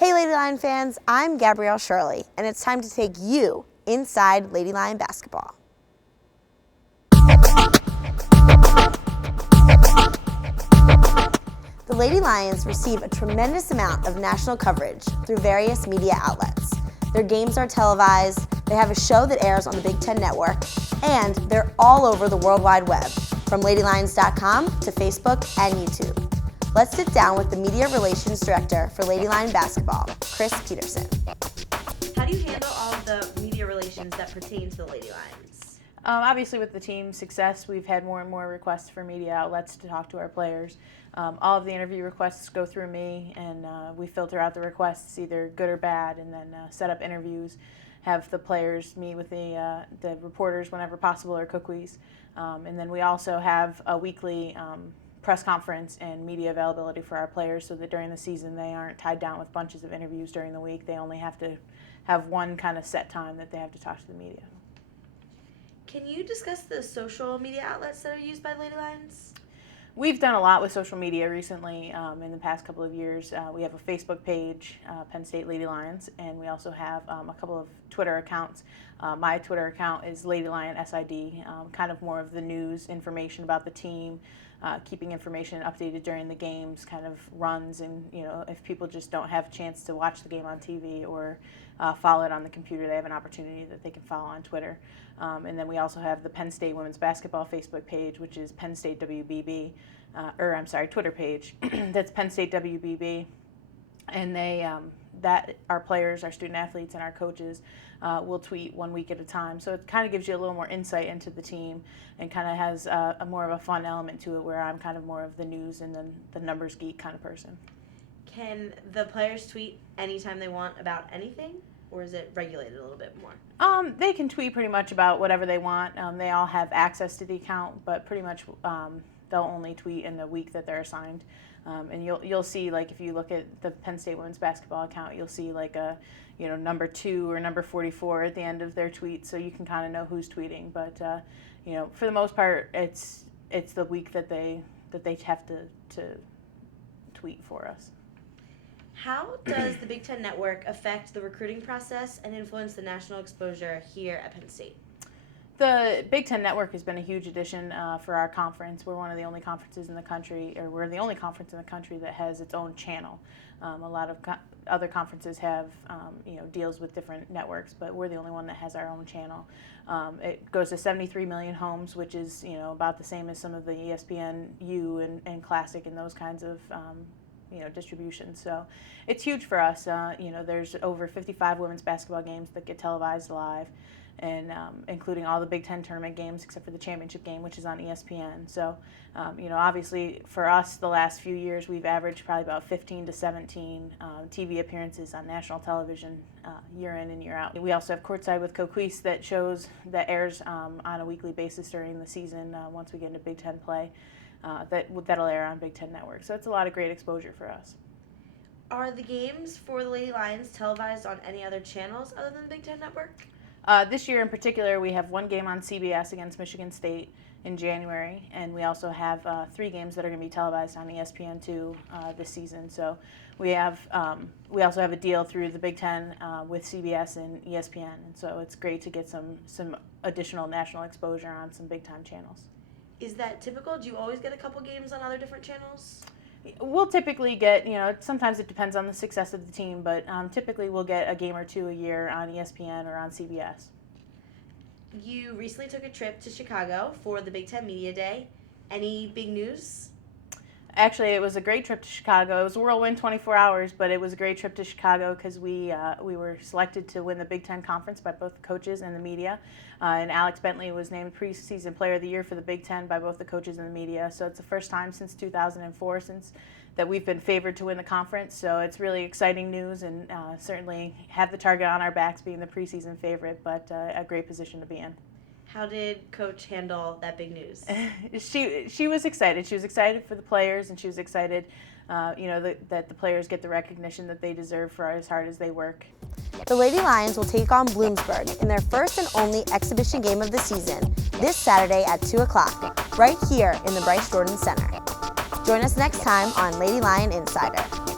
Hey Lady Lion fans, I'm Gabrielle Shirley, and it's time to take you inside Lady Lion basketball. The Lady Lions receive a tremendous amount of national coverage through various media outlets. Their games are televised, they have a show that airs on the Big Ten Network, and they're all over the World Wide Web, from LadyLions.com to Facebook and YouTube. Let's sit down with the Media Relations Director for Lady Lion Basketball, Kris Petersen. How do you handle all of the media relations that pertain to the Lady Lions? Obviously, with the team's success, we've had more and more requests for media outlets to talk to our players. All of the interview requests go through me, and we filter out the requests, either good or bad, and then set up interviews, have the players meet with the reporters whenever possible, or cookies. And then we also have a weekly press conference and media availability for our players, so that during the season they aren't tied down with bunches of interviews during the week. They only have to have one kind of set time that they have to talk to the media. Can you discuss the social media outlets that are used by the Lady Lions? We've done a lot with social media recently in the past couple of years. We have a Facebook page, Penn State Lady Lions, and we also have a couple of Twitter accounts. My Twitter account is Lady Lion SID, kind of more of the news, information about the team, keeping information updated during the games, kind of runs, and if people just don't have a chance to watch the game on TV or follow it on the computer, they have an opportunity that they can follow on Twitter. And then we also have the Penn State Women's Basketball Facebook page, which is Penn State WBB, Twitter page. That's Penn State WBB, and that our players, our student athletes, and our coaches will tweet 1 week at a time. So it kind of gives you a little more insight into the team, and kind of has a more of a fun element to it, where I'm kind of more of the news and then the numbers geek kind of person. Can the players tweet anytime they want about anything, or is it regulated a little bit more? They can tweet pretty much about whatever they want. They all have access to the account, but pretty much they'll only tweet in the week that they're assigned. And you'll see, like, if you look at the Penn State Women's Basketball account, you'll see like a number 2 or number 44 at the end of their tweet, so you can kind of know who's tweeting. But for the most part, it's the week that they have to tweet for us. How does the Big Ten Network affect the recruiting process and influence the national exposure here at Penn State? The Big Ten Network has been a huge addition for our conference. We're one of the only conferences in the country, or we're the only conference in the country that has its own channel. A lot of other conferences have deals with different networks, but we're the only one that has our own channel. It goes to 73 million homes, which is about the same as some of the ESPNU and Classic and those kinds of distribution. So it's huge for us. There's over 55 women's basketball games that get televised live, and including all the Big Ten tournament games except for the championship game, which is on ESPN. So, obviously for us, the last few years, we've averaged probably about 15 to 17 TV appearances on national television year in and year out. We also have Courtside with Coquise that airs on a weekly basis during the season once we get into Big Ten play. That'll air on Big Ten Network. So it's a lot of great exposure for us. Are the games for the Lady Lions televised on any other channels other than the Big Ten Network? This year in particular, we have one game on CBS against Michigan State in January, and we also have 3 games that are going to be televised on ESPN2 this season. So we also have a deal through the Big Ten with CBS and ESPN, and so it's great to get some additional national exposure on some big-time channels. Is that typical? Do you always get a couple games on other different channels? We'll typically get, sometimes it depends on the success of the team, but typically we'll get a game or 2 a year on ESPN or on CBS. You recently took a trip to Chicago for the Big Ten Media Day. Any big news? Actually, it was a great trip to Chicago. It was a whirlwind 24 hours, but it was a great trip to Chicago because we were selected to win the Big Ten Conference by both the coaches and the media. And Alex Bentley was named preseason player of the year for the Big Ten by both the coaches and the media. So it's the first time since 2004 that we've been favored to win the conference. So it's really exciting news, and certainly have the target on our backs being the preseason favorite, but a great position to be in. How did Coach handle that big news? She was excited. She was excited for the players, and she was excited, that the players get the recognition that they deserve for as hard as they work. The Lady Lions will take on Bloomsburg in their first and only exhibition game of the season this Saturday at 2 o'clock, right here in the Bryce Jordan Center. Join us next time on Lady Lion Insider.